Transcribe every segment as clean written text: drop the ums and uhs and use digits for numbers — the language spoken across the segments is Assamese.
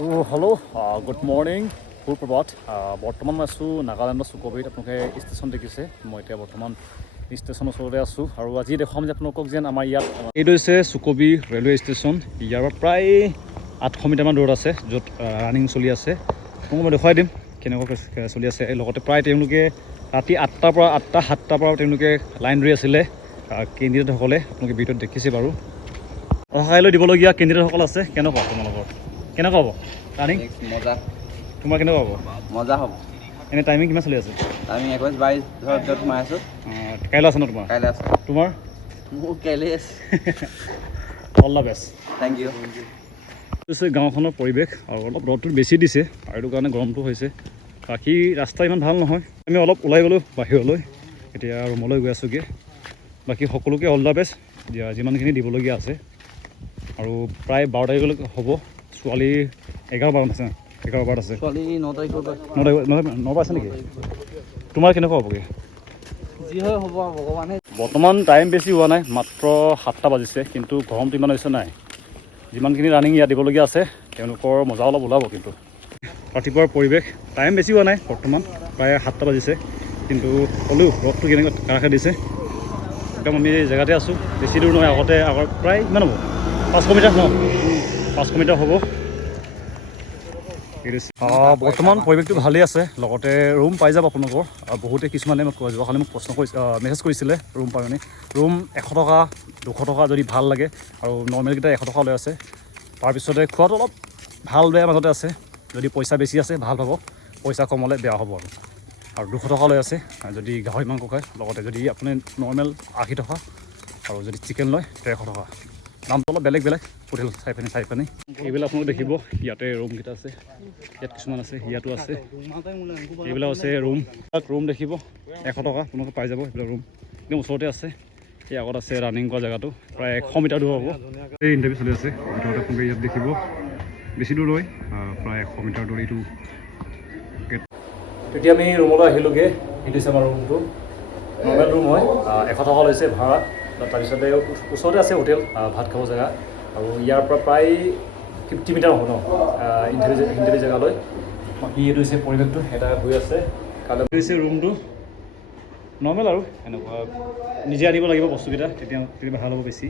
তো হেল্ল' গুড মৰ্ণিং সুপ্ৰভাত। বৰ্তমান মই আছোঁ নাগালেণ্ডৰ চুকবিত। আপোনালোকে ষ্টেচন দেখিছে, মই এতিয়া বৰ্তমান ষ্টেচনৰ ওচৰতে আছোঁ আৰু আজি দেখুৱাম যে আপোনালোকক যেন আমাৰ ইয়াত এইটো হৈছে চুকবি ৰেলৱে ষ্টেচন। ইয়াৰ পৰা প্ৰায় 800 মিটাৰমান দূৰত আছে, য'ত ৰানিং চলি আছে। আপোনালোকক মই দেখুৱাই দিম কেনেকুৱা চলি আছে। লগতে প্ৰায় তেওঁলোকে ৰাতি 8টাৰ পৰা 7টাৰ পৰা তেওঁলোকে লাইন ধৰি আছিলে কেণ্ডিডেটসকলে। আপোনালোকে ভিডিঅ'ত দেখিছে বাৰু। অহা কাইলৈ দিবলগীয়া কেণ্ডিডেটসকল আছে। কেনেকুৱা তোমালোকৰ, কেনেকুৱা হ'ব ৰানিং? মজা। তোমাৰ কেনেকুৱা হ'ব? মজা হ'ব। এনে টাইমিং কিমান চলি আছে? আমি 21-22 ভিতৰত সোমাই আছোঁ। কাইলৈ আছে ন তোমাৰ? কাইলৈ আছে। তোমাৰ? মোৰ কাইলৈ আছে। All the best. Thank you. হৈছে গাঁওখনৰ পৰিৱেশ আৰু অলপ ৰ'দটো বেছি দিছে আৰু এইটো কাৰণে গৰমটো হৈছে। বাকী ৰাস্তা ইমান ভাল নহয়। আমি অলপ ওলাই গ'লোঁ বাহিৰলৈ, এতিয়া ৰুমলৈ গৈ আছোঁগৈ। বাকী সকলোকে অল দ্য বেষ্ট দিয়া, যিমানখিনি দিবলগীয়া আছে। আৰু প্ৰায় 12 তাৰিখলৈকে হ'ব। ছোৱালী 11-12 আছে, 11-12 আছে। ছোৱালী 9 তাৰিখৰ পৰা 9 আছে নেকি? তোমাৰ কেনেকুৱা হ'বগৈ? যি হয় হ'ব ভগৱানে। বৰ্তমান টাইম বেছি হোৱা নাই, মাত্ৰ 7টা বাজিছে, কিন্তু গৰমটো ইমান হৈছে নাই। যিমানখিনি ৰানিং ইয়াত দিবলগীয়া আছে তেওঁলোকৰ মজা অলপ ওলাব। কিন্তু ৰাতিপুৱাৰ পৰিৱেশ, টাইম বেছি হোৱা নাই, বৰ্তমান প্ৰায় 7টা বাজিছে, কিন্তু হ'লেও ৰ'দটো কেনেকুৱা কাঢ়াকৈ দিছে। একদম আমি জেগাতে আছোঁ, বেছি দূৰ নহয়। আগৰ প্ৰায় কিমান হ'ব? 500 মিটাৰ ন? 500 মিটাৰ হ'ব। বৰ্তমান পৰিৱেশটো ভালেই আছে, লগতে ৰুম পাই যাব আপোনালোকৰ। বহুতে কিছুমানে মোক যোৱাকালি মোক প্ৰশ্ন মেছেজ কৰিছিলে ৰুম পাই মানে। ৰুম 100 টকা 200 টকা যদি ভাল লাগে, আৰু নৰ্মেলকেইটা 100 টকা লৈ আছে। তাৰপিছতে খোৱাটো অলপ ভাল বেয়া মাজতে আছে। যদি পইচা বেছি আছে ভাল পাব, পইচা কম হ'লে বেয়া হ'ব আৰু 200 টকা লৈ আছে যদি গাহৰি মাংস খায়। লগতে যদি আপুনি নৰ্মেল 80 টকা, আৰু যদি চিকেন লয় 150 টকা। দামটো অলপ বেলেগ হোটেল চাই পানি এইবিলাক আপোনালোকে দেখিব। ইয়াতে ৰুমকেইটা আছে, ইয়াত কিছুমান আছে, ইয়াতো আছে, এইবিলাক আছে ৰুম দেখিব। 100 টকা আপোনালোকে পাই যাব এইবিলাক ৰুম। একদম ওচৰতে আছে। এই আগত আছে ৰানিং কৰা জেগাটো, প্ৰায় 100 মিটাৰ দূৰ হ'ব। এই ইণ্টাৰভিউ চলি আছে ভিতৰতে, আপোনালোকে ইয়াত দেখিব। বেছি দূৰ নহয়, প্ৰায় 100 মিটাৰ দূৰ এইটো। তেতিয়া আমি ৰুমলৈ আহিলোগৈ। এইটো হৈছে আমাৰ ৰুমটো, নৰ্মেল ৰুম হয়। 100 টকা লৈছে ভাড়া। তাৰপিছতে ওচৰতে আছে হোটেল, ভাত খাব জেগা। আৰু ইয়াৰ পৰা প্ৰায় 50 মিটাৰ হ'ব ন ইণ্টাৰভিউ জেগালৈ। বাকী এইটো হৈছে পৰিৱেশটো, এটা হৈ আছে। কাইলৈ হৈছে ৰুমটো নৰ্মেল আৰু এনেকুৱা। নিজে আনিব লাগিব বস্তুকেইটা, তেতিয়া ভাল হ'ব বেছি।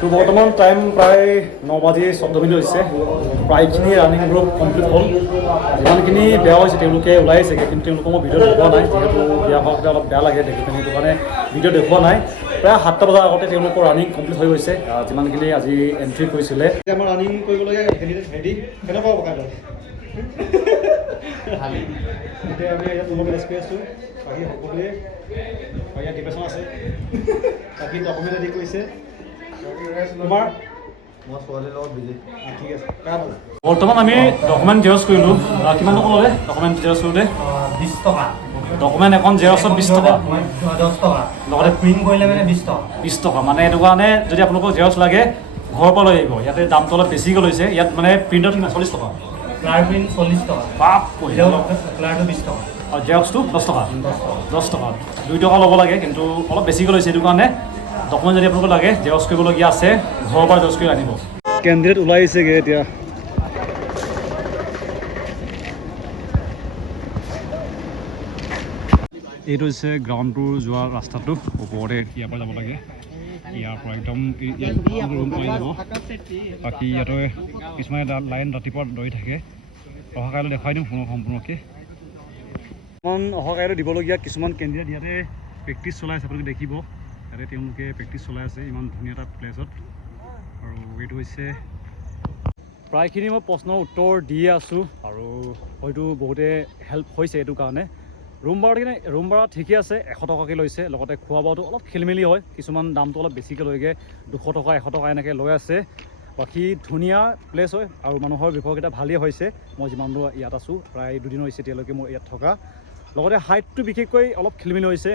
তো বৰ্তমান টাইম প্ৰায় 9:14 হৈছে। প্ৰায়খিনি ৰানিং গ্ৰুপ কমপ্লিট হ'ল। যিমানখিনি বেয়া হৈছে তেওঁলোকে ওলাই আহিছেগৈ, কিন্তু তেওঁলোকক মই ভিডিঅ' দেখুওৱা নাই, যিহেতু বিয়া হোৱাকৈ অলপ বেয়া লাগে দেখি পিনি। সেইটো কাৰণে ভিডিঅ' দেখুওৱা নাই। প্ৰায় 7টা বজাৰ আগতে তেওঁলোকৰ ৰানিং কমপ্লিট হৈ গৈছে, যিমানখিনি আজি এণ্ট্ৰি কৰিছিলে। আমাৰ ৰানিং কৰিবলগীয়া ৰেডি। কেনেকুৱা হ'ব কাইলৈ? এতিয়া আমি ইয়াত ৰুমত ৰেষ্ট কৰি আছোঁ। বাকী সকলোৱে ইয়াত ডিপ্ৰেশ্যন আছে, বাকী ডকুমেণ্ট ৰেডি কৰিছে। তোমাৰ ঠিক আছে। বৰ্তমান আমি ডকুমেণ্ট জেৰক্স কৰিলোঁ। কিমান টকা ল'লে ডকুমেণ্ট জেৰক্স কৰোঁতে? 20 টকা। ডকুমেণ্ট এখন জেৰক্সত 20 টকা, 10 টকা। লগতে প্ৰিণ্ট কৰিলে মানে 20 টকা। 20 টকা। মানে এইটো কাৰণে যদি আপোনালোকক জেৰক্স লাগে ঘৰৰ পৰা লৈ আহিব। ইয়াতে দামটো অলপ বেছিকৈ লৈছে। ইয়াত মানে প্ৰিণ্টত কিমান 40 টকা, ক্লাৰ প্ৰিণ্ট 40 টকা, বাপ ক্লাৰটো 20 টকা, আৰু জেৰক্সটো 10 টকা। 10 টকা, 2 টকা ল'ব লাগে, কিন্তু অলপ বেছিকৈ লৈছে। এইটো কাৰণে ডকুমেণ্ট যদি আপোনালোকক লাগে জেৰক্স কৰিবলগীয়া আছে, ঘৰৰ পৰা জেৰক্স কৰি আনিব। কেণ্ডিডেট ওলাই আহিছেগৈ এতিয়া। এইটো হৈছে গ্ৰাউণ্ডটোৰ যোৱা ৰাস্তাটো, ওপৰতে ইয়াৰ পৰা যাব লাগে। ইয়াৰ পৰা একদম ৰুম পাই যাব। বাকী ইয়াতে কিছুমানে লাইন ৰাতিপুৱা দৌৰি থাকে। অহা কাইলৈ দেখুৱাই দিম সম্পূৰ্ণকৈ। অহা কাইলৈ দিবলগীয়া কিছুমান কেণ্ডিডেট ইয়াতে প্ৰেক্টিছ চলাই আছে, আপোনালোকে দেখিব। ইয়াতে তেওঁলোকে প্ৰেক্টিছ চলাই আছে ইমান ধুনীয়া এটা প্লেচত। আৰু এইটো হৈছে প্ৰায়খিনি মই প্ৰশ্নৰ উত্তৰ দিয়ে আছোঁ, আৰু হয়তো বহুতে হেল্প হৈছে এইটো কাৰণে। ৰুম ভাড়া ঠিকেই আছে, 100 টকাকৈ লৈছে। লগতে খোৱা বোৱাটো অলপ খেলিমেলি হয়, কিছুমান দামটো অলপ বেছিকৈ লৈগে, 200 টকা 100 টকা এনেকৈ লৈ আছে। বাকী ধুনীয়া প্লেচ হয়, আৰু মানুহৰ ব্যৱহাৰকেইটা ভালেই হৈছে। মই যিমান দূৰ ইয়াত আছোঁ, প্ৰায় 2 দিন হৈছে এতিয়ালৈকে মই ইয়াত থকা। লগতে হাইটটো বিশেষকৈ অলপ খেলিমেলি হৈছে।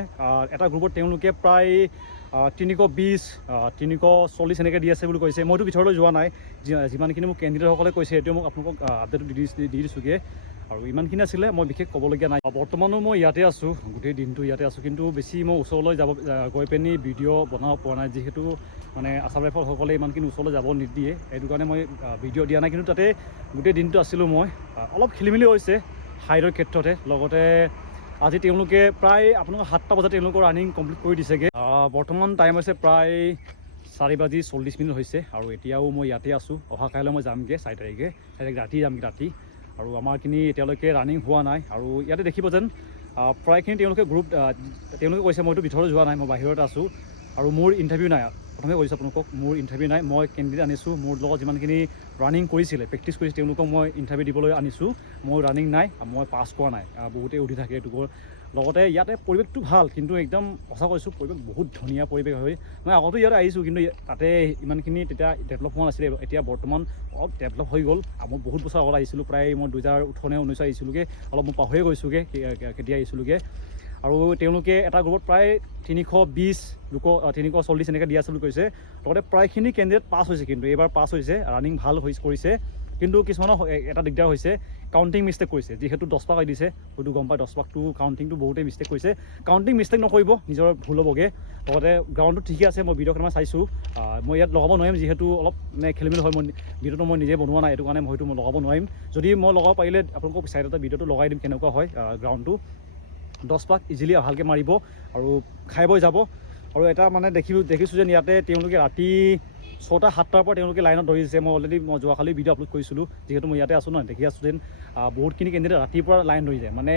এটা গ্ৰুপত তেওঁলোকে প্ৰায় 320 340 এনেকৈ দি আছে বুলি কৈছে। মইতো ভিতৰলৈ যোৱা নাই, যিমানখিনি মোক কেণ্ডিডেটসকলে কৈছে সেইটো মোক আপোনালোকক আপডেট দি দিছোঁগৈ। আৰু ইমানখিনি আছিলে, মই বিশেষ ক'বলগীয়া নাই। বৰ্তমানো মই ইয়াতে আছোঁ, গোটেই দিনটো ইয়াতে আছোঁ, কিন্তু বেছি মই ওচৰলৈ গৈ পিনি ভিডিঅ' বনাব পৰা নাই, যিহেতু মানে আছাম ৰাইফলসকলে ইমানখিনি ওচৰলৈ যাব নিদিয়ে, সেইটো কাৰণে মই ভিডিঅ' দিয়া নাই। কিন্তু তাতে গোটেই দিনটো আছিলোঁ মই। অলপ খেলিমেলি হৈছে হাইটৰ ক্ষেত্ৰতে। লগতে আজি তেওঁলোকে প্ৰায় আপোনালোকৰ 7টা বজাত তেওঁলোকৰ ৰানিং কমপ্লিট কৰি দিছেগৈ। বৰ্তমান টাইম হৈছে প্ৰায় 4:40 হৈছে, আৰু এতিয়াও মই ইয়াতে আছোঁ। অহা কাইলৈ মই যামগৈ 4 তাৰিখে, ৰাতি যামগৈ ৰাতি। আৰু আমাৰখিনি এতিয়ালৈকে ৰানিং হোৱা নাই। আৰু ইয়াতে দেখিব যেন প্ৰায়খিনি তেওঁলোকে তেওঁলোকে কৈছে, মইতো ভিতৰত যোৱা নাই, মই বাহিৰত আছোঁ। আৰু মোৰ ইণ্টাৰভিউ নাই, প্ৰথমে কৈছোঁ আপোনালোকক, মোৰ ইণ্টাৰভিউ নাই। মই কেণ্ডিডেট আনিছোঁ, মোৰ লগত যিমানখিনি ৰানিং কৰিছিলে, প্ৰেক্টিছ কৰিছে, তেওঁলোকক মই ইণ্টাৰভিউ দিবলৈ আনিছোঁ। মোৰ ৰানিং নাই, মই পাছ কৰা নাই। বহুতেই সুধি থাকে এইটো। লগতে ইয়াতে পৰিৱেশটো ভাল, কিন্তু একদম সঁচা কৈছোঁ, পৰিৱেশ বহুত ধুনীয়া পৰিৱেশ হয়। মই আগতো ইয়াতে আহিছোঁ, কিন্তু তাতে ইমানখিনি তেতিয়া ডেভেলপ হোৱা নাছিলে। এতিয়া বৰ্তমান অলপ ডেভেলপ হৈ গ'ল। মই বহুত বছৰ আগত আহিছিলোঁ, প্ৰায় মই 2018-19 আহিছিলোঁগৈ, অলপ মই পাহৰিয়ে গৈছোঁগৈ কেতিয়া আহিছিলোঁগৈ। আৰু তেওঁলোকে এটা গ্ৰুপত প্ৰায় 320 340 এনেকৈ দি আছে বুলি কৈছে। লগতে প্ৰায়খিনি কেণ্ডিডেট পাছ হৈছে, কিন্তু এইবাৰ পাছ হৈছে, ৰানিং ভাল কৰিছে। কিন্তু কিছুমানৰ এটা দিগদাৰ হৈছে, কাউণ্টিং মিষ্টেক কৰিছে। যিহেতু 10 পাক দিছে, হয়তো গম পায় 10 পাকটো কাউণ্টিংটো বহুতেই মিষ্টেক কৰিছে। কাউণ্টিং মিষ্টেক নকৰিব, নিজৰ ভুল হ'বগৈ। লগতে গ্ৰাউণ্ডটো ঠিকে আছে, মই ভিডিঅ' কেইটামান চাইছোঁ। মই ইয়াত লগাব নোৱাৰিম, যিহেতু অলপ খেলিমেলি হয়। ভিডিঅ'টো মই নিজে বনোৱা নাই, এইটো কাৰণে হয়তো মই লগাব নোৱাৰিম। যদি মই লগাব পাৰিলে আপোনালোকক চাইডতে ভিডিঅ'টো লগাই দিম, কেনেকুৱা হয় গ্ৰাউণ্ডটো। 10 পাক ইজিলি ভালকৈ মাৰিব আৰু খাই বৈ যাব। আৰু এটা মানে দেখিছোঁ যেন ইয়াতে তেওঁলোকে ৰাতি 6টা-7টাৰ পৰা তেওঁলোকে লাইনত ধৰিছে। মই যোৱাকালি ভিডিঅ' আপলোড কৰিছিলোঁ, যিহেতু মই ইয়াতে আছোঁ ন, দেখি আছোঁ যেন বহুতখিনি কেণ্ডিডেট ৰাতিপুৱা লাইন ধৰি যায়। মানে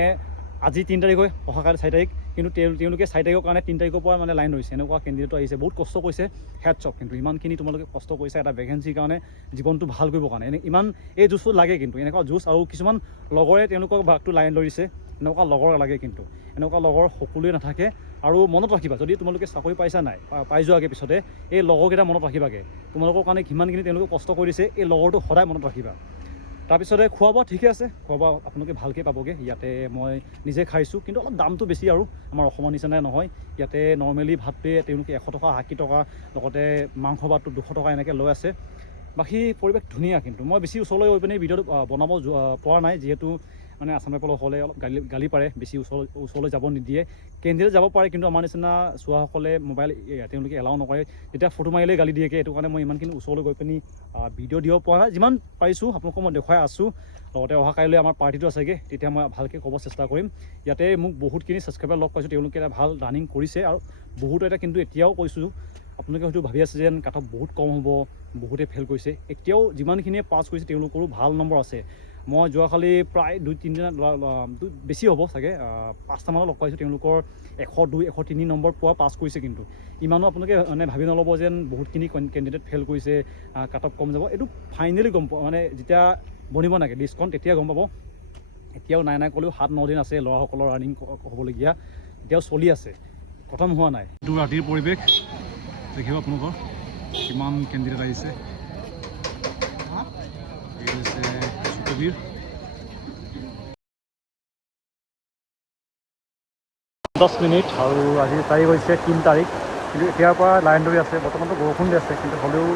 আজি 3 তাৰিখ হয়, অহা কাইলৈ 4 তাৰিখ, কিন্তু তেওঁলোকে 4 তাৰিখৰ কাৰণে 3 তাৰিখৰ পৰা মানে লাইন ধৰিছে। এনেকুৱা কেণ্ডিডেটো আহিছে, বহুত কষ্ট কৰিছে, হেডছ অফ। কিন্তু ইমানখিনি তোমালোকে কষ্ট কৰিছে এটা ভেকেঞ্চিৰ কাৰণে, জীৱনটো ভাল কৰিবৰ কাৰণে। ইমান এই জোচটো লাগে, কিন্তু এনেকুৱা জোচ। আৰু কিছুমান লগৰে তেওঁলোকৰ ভাগটো লাইন ধৰিছে, এনেকুৱা লগৰ লাগে। কিন্তু এনেকুৱা লগৰ সকলোৱে নাথাকে। আৰু মনত ৰাখিবা, যদি তোমালোকে চাকৰি পাইছা নাই, পাই যোৱাকৈ পিছতে এই লগৰকেইটা মনত ৰাখিবাগৈ। তোমালোকৰ কাৰণে কিমানখিনি তেওঁলোকে কষ্ট কৰি দিছে, এই লগৰটো সদায় মনত ৰাখিবা। তাৰপিছতে খোৱা বোৱা ঠিকে আছে, খোৱা বোৱা আপোনালোকে ভালকৈ পাবগৈ। ইয়াতে মই নিজে খাইছোঁ, কিন্তু অলপ দামটো বেছি, আৰু আমাৰ অসমৰ নিচিনাই নহয়। ইয়াতে নৰ্মেলি ভাতটোৱে তেওঁলোকে 100 টকা 80 টকা, লগতে মাংস ভাতটো 200 টকা এনেকৈ লৈ আছে। বাকী পৰিৱেশ ধুনীয়া। কিন্তু মই বেছি ওচৰলৈ গৈ পিনে ভিডিঅ'টো বনাব পৰা নাই, যিহেতু মানে আছাম ৰাইফলসকলে অলপ গালি পাৰে, বেছি ওচৰলৈ যাব নিদিয়ে। কেণ্ডিডেট যাব পাৰে, কিন্তু আমাৰ নিচিনা চোৱাসকলে মোবাইল তেওঁলোকে এলাও নকৰে, তেতিয়া ফটো মাৰিলে গালি দিয়েগৈ। এইটো কাৰণে মই ইমানখিনি ওচৰলৈ গৈ পিনি ভিডিঅ' দিব পৰা নাই। যিমান পাৰিছোঁ আপোনালোকক মই দেখুৱাই আছোঁ। লগতে অহা কাইলৈ আমাৰ পাৰ্টিটো আছেগৈ, তেতিয়া মই ভালকৈ ক'ব চেষ্টা কৰিম। ইয়াতে মোক বহুতখিনি ছাবস্ক্ৰাইবাৰ লগ পাইছোঁ, তেওঁলোকে এটা ভাল ৰানিং কৰিছে। আৰু বহুতো এটা কিন্তু এতিয়াও কৈছোঁ, আপোনালোকে হয়তো ভাবি আছে যেন কাট অফ বহুত কম হ'ব, বহুতে ফেইল কৰিছে। এতিয়াও যিমানখিনিয়ে পাছ কৰিছে তেওঁলোকৰো ভাল নম্বৰ আছে। মই যোৱাকালি প্ৰায় 2-3 বেছি হ'ব চাগে, 5টামানত লগ পাইছোঁ, তেওঁলোকৰ 102 103 নম্বৰ পোৱা পাছ কৰিছে। কিন্তু ইমানো আপোনালোকে মানে ভাবি নল'ব যেন বহুতখিনি কেণ্ডিডেট ফেইল কৰিছে, কাট অফ কম যাব। এইটো ফাইনেলি গম পাব, মানে যেতিয়া বনিব নাগে লিষ্টখন, তেতিয়া গম পাব। এতিয়াও নাই ক'লেও 7-9 দিন আছে ল'ৰাসকলৰ ৰানিং হ'বলগীয়া, এতিয়াও চলি আছে, খতম হোৱা নাই। এইটো ৰাতিৰ পৰিৱেশ দেখিব আপোনালোকৰ, কিমান কেণ্ডিডেট আহিছে। এই হৈছে কবিৰ 10 মিনিট। আৰু আজি তাৰিখ হৈছে 3 তাৰিখ, কিন্তু এতিয়াৰ পৰা লাইন ধৰি আছে। বৰ্তমানতো বৰষুণ দি আছে, কিন্তু হ'লেও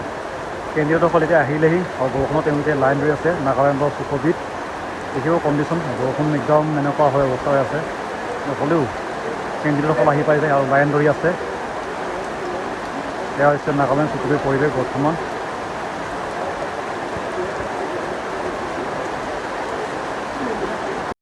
কেণ্ডিডেটসকল এতিয়া আহিলেহি, আৰু বৰষুণত তেওঁলোকে লাইন ধৰি আছে। নাগালেণ্ডৰ সুকবিত দেখিব কণ্ডিশ্যন, বৰষুণ একদম এনেকুৱা হৈ অৱস্থা হৈ আছে, হ'লেও কেণ্ডিডেটসকল আহি পাই যায় আৰু লাইন ধৰি আছে। এয়া হৈছে নাগালেণ্ড সুকবিৰ পৰিৱেশ বৰ্তমান।